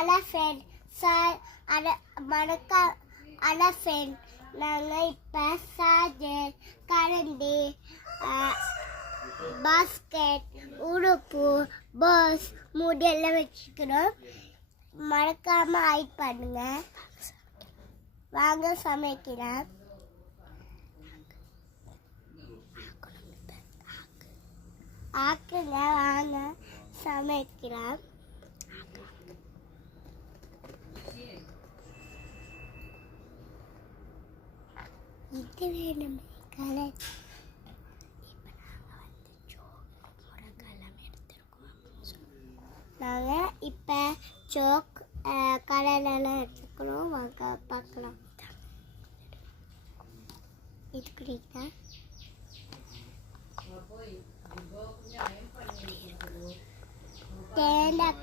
elephant sir மடக்க elephant நாங்கள் இப்போ சார்ஜர் கரண்டி பாஸ்கெட் உடுப்பு பஸ் மூடி எல்லாம் வச்சுக்கிறோம். மறக்காம ஹைட் பண்ணுங்க. வாங்க சமைக்கலாம். ஆக்குங்க வாங்க சமைக்கலாம். இது வேணும் கலர். நாங்கள் இப்போ சோக் கலரெல்லாம் எடுத்துக்கிறோம். வாங்க பார்க்கலாம். இதுக்குறீங்க தேங்காய்